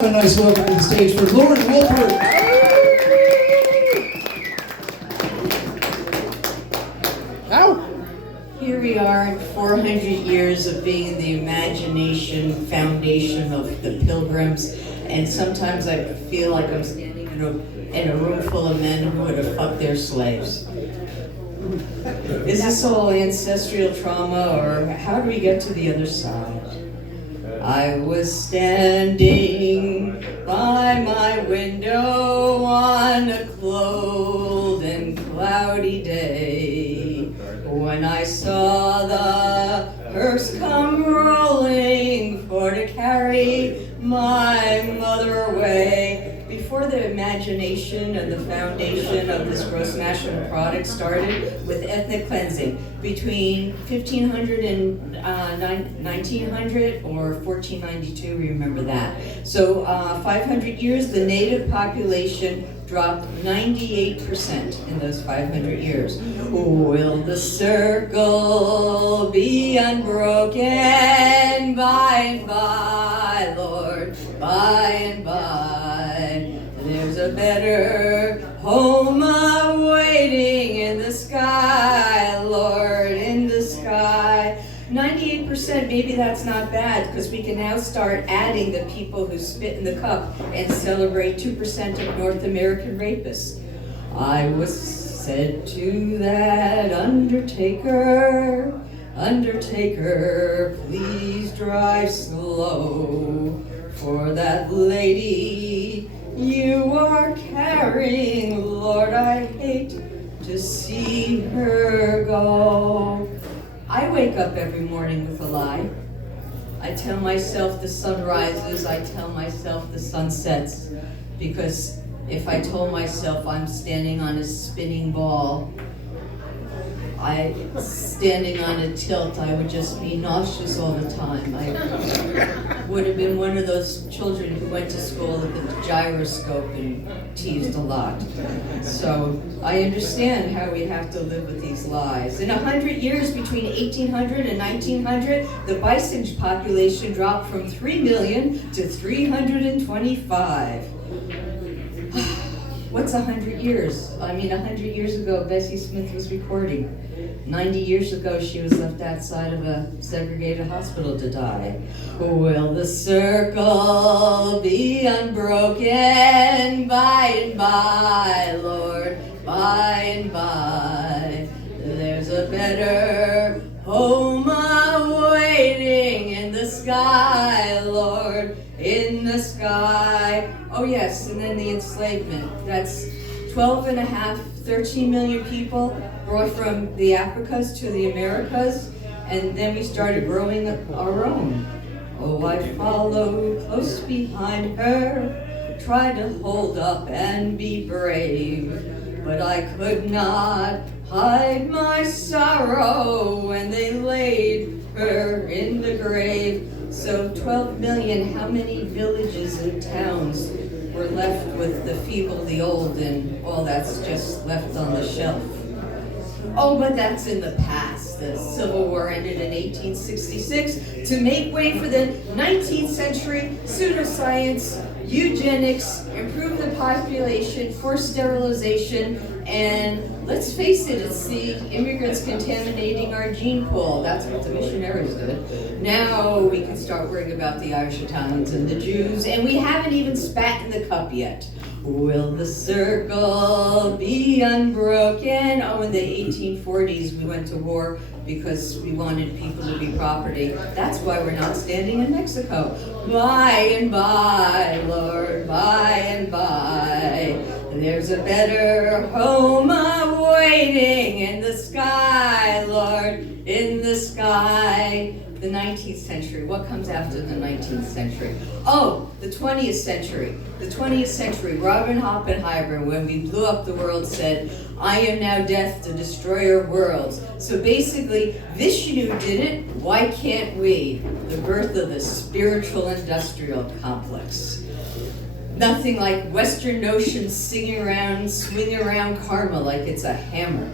A nice welcome to the stage for Lord Wolpert. Here we are in 400 years of being the imagination foundation of the pilgrims, and sometimes I feel like I'm standing in a room full of men who would have fucked their slaves. Is this all ancestral trauma, or how do we get to the other side? I was standing by my window on a cold and cloudy day when I saw the hearse come rolling for to carry my mother away. Before the imagination and the foundation of this gross national product started with ethnic cleansing between 1500 and 1900 or 1492, remember that. So 500 years, the native population dropped 98% in those 500 years. Will the circle be unbroken by and by, Lord, by and by? There's a better home awaiting in the sky, Lord, in the sky. 98%, maybe that's not bad, because we can now start adding the people who spit in the cup and celebrate 2% of North American rapists. I was said to that undertaker, undertaker, please drive slow, for that lady you are carrying, Lord, I hate to see her go. I wake up every morning with a lie. I tell myself the sun rises, I tell myself the sun sets, because if I told myself I'm standing on a spinning ball, standing on a tilt, I would just be nauseous all the time. I would have been one of those children who went to school with a gyroscope and teased a lot. So I understand how we have to live with these lies. In 100 years, between 1800 and 1900, the bison population dropped from 3 million to 325. What's 100 years? I mean, 100 years ago, Bessie Smith was recording. 90 years ago, she was left outside of a segregated hospital to die. Will the circle be unbroken by and by, Lord, by and by? There's a better home awaiting in the sky, Lord, in the sky. Oh yes, and then the enslavement. That's 12 and a half, 13 million people brought from the Africas to the Americas, and then we started growing our own. Oh, I followed close behind her, tried to hold up and be brave, but I could not hide my sorrow when they laid her in the grave. So 12 million, how many villages and towns were left with the feeble, the old, and all that's just left on the shelf? Oh, but that's in the past. The Civil War ended in 1866 to make way for the 19th century pseudoscience, eugenics, improve the population, forced sterilization, and let's face it, it's the immigrants contaminating our gene pool. That's what the missionaries did. Now we can start worrying about the Irish, Italians, and the Jews, and we haven't even spat in the cup yet. Will the circle be unbroken? Oh, in the 1840s we went to war because we wanted people to be property. That's why we're not standing in Mexico. By and by, Lord, by and by, there's a better home awaiting in the sky, Lord, in the sky. The 19th century. What comes after the 19th century? Oh, the 20th century. The 20th century. Robert Oppenheimer, when we blew up the world, said, I am now death, the destroyer of worlds. So basically, Vishnu did it, why can't we? The birth of the spiritual industrial complex. Nothing like Western notions swinging around karma like it's a hammer.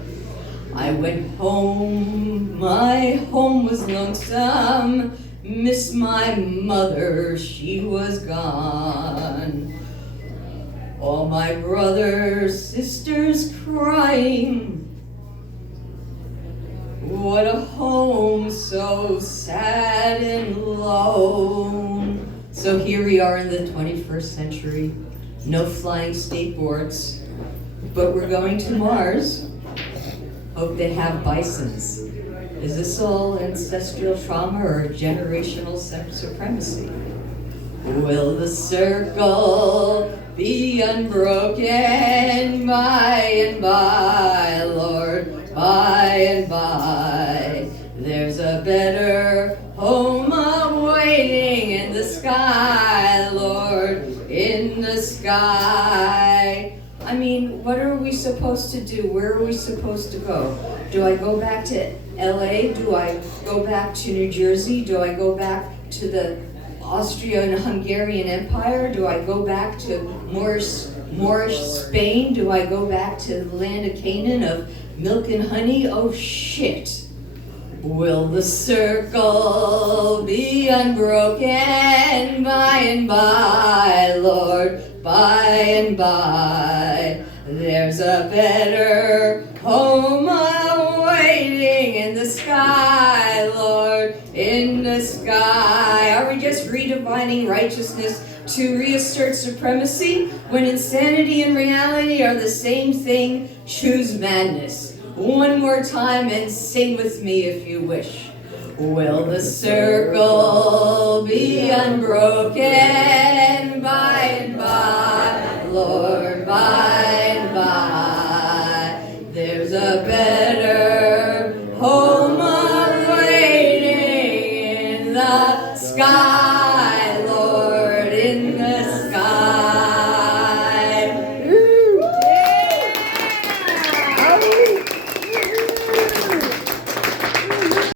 I went home, my home was lonesome, Miss my mother, she was gone. All my brothers, sisters crying. What a home so sad and lone. So here we are in the 21st century. No flying skateboards, but we're going to Mars. Hope they have bisons. Is this all ancestral trauma or generational supremacy? Will the circle be unbroken by and by, Lord, by and by? There's a better home awaiting in the sky, Lord, in the sky. I mean, what are we supposed to do? Where are we supposed to go? Do I go back to LA? Do I go back to New Jersey? Do I go back to the Austro-Hungarian Empire? Do I go back to Moorish Spain? Do I go back to the land of Canaan of milk and honey? Oh shit. Will the circle be unbroken by and by, Lord, by and by? There's a better home awaiting in the sky, Lord, in the sky. Are we just redefining righteousness to reassert supremacy when insanity and reality are the same thing? Choose madness. One more time and sing with me if you wish. Will the circle be unbroken by